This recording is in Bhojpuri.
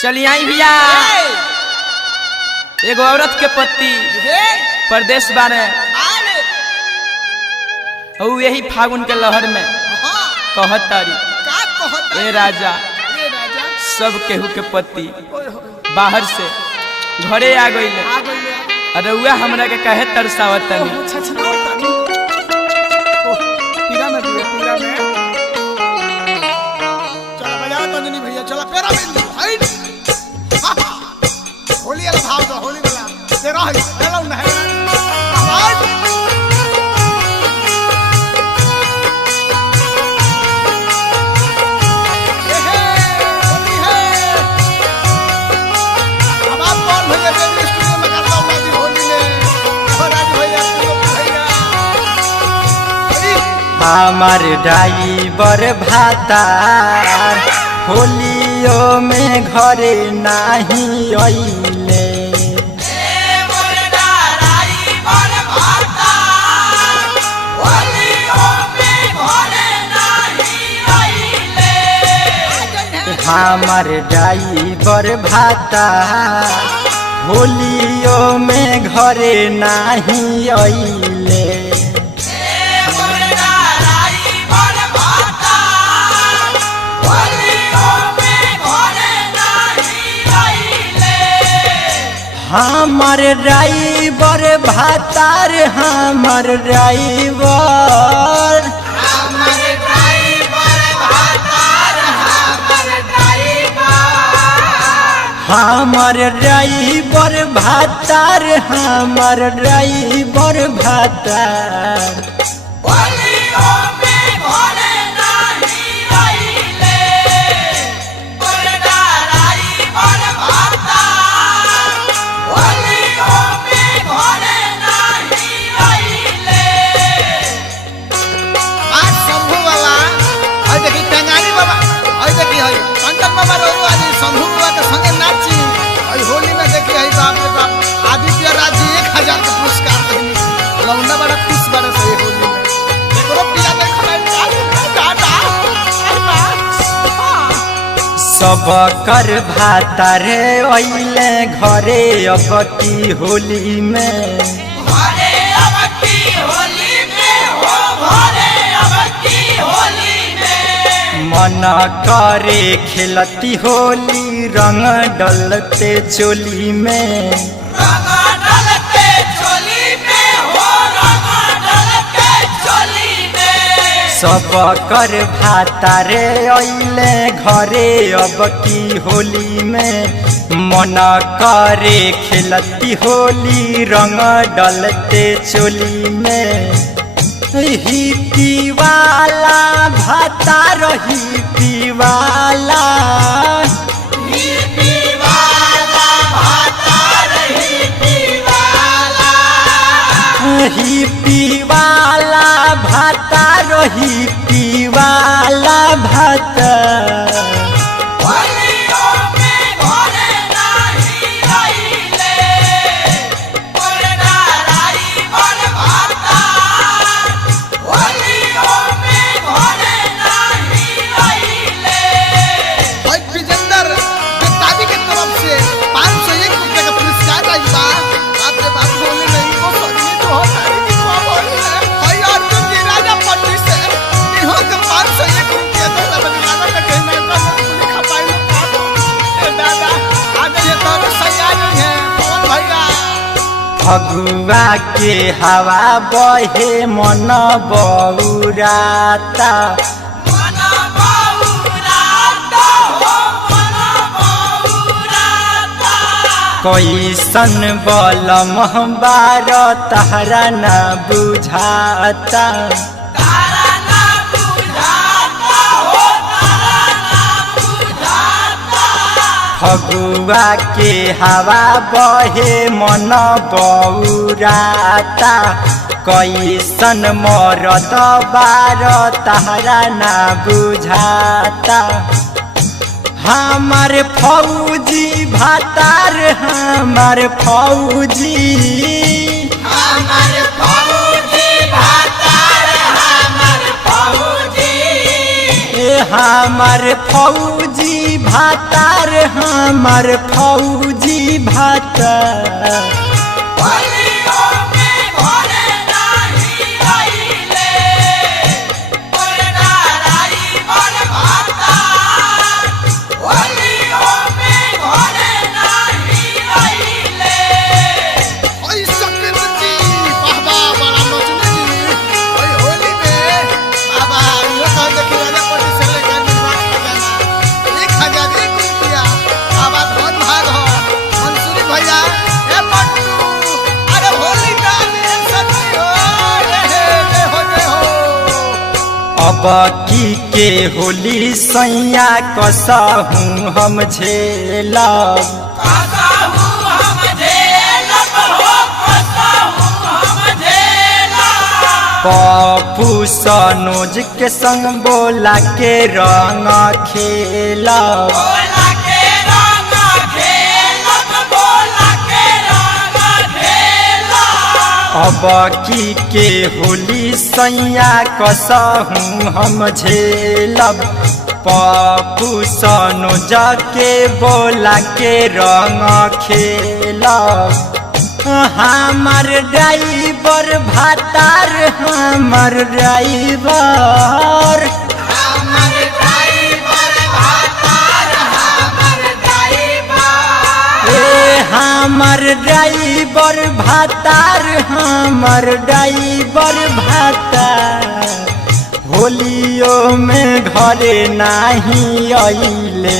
चलिए आई भैया एगो औरत के पति परदेश बारे और यही फागुन के लहर में कहतारी ए राजा सब केहू के पति बाहर से घरे आ गई अरे वह हमरा के कहे तरसावत भैया चला पेरा होली वाला भाव दो होली वाला तेरा है हेलो ना आवाज होली है अब आप कौन भैया के स्टूडियो में करता हूं जी होली में और आज भैया हमार ड्राइवर भातार होलियो में घरे नहीं आइले हमार ड्राइवर भातार होलियो में घरे नहीं आइले हमार ड्राइवर भातार हमार ड्राइवर हमार ड्राइवर भातार हमार ड्राइवर भातार होली में देखिए बाप रे बाप आदित्य राज जी 1000 का पुरस्कार देनी लौंडा बड़ा खुश बड़ा से होली में देखो पिया सब कर भातारे ओइले घरे अब की होली में मन करे खेलती होली रंग डलते चोली में सब कर भातारे अइले घरे अब की होली में मन करे खेलती होली रंग डलते चोली में हिप्पी वाला भातार हिप्पी वाला हिप्पी वाला भातार हिप्पी वाला भातार फगुआ के हवा बहे मन बौराता कैसन बलम बार तहरा न बुझाता फगुआ के हवा बहे मन बौराता कैसन मरद बार तहरा न बुझाता हमार फौजी भातार हमार फौजी हमार फौजी भातार हमार फौजी भातार अब की के होली सैया कसहूँ हम झेलब पप्पू सनोज के संग बोला के रंग खेलब अब की के होली सैया कसहूँ हम झेलब पप्पू सनोज के बोला के रंग खेलब हमार ड्राइवर भातार हमार ड्राइवर हमार ड्राइवर भातार हमार ड्राइवर भातार होलियो में घरे नहीं अइले।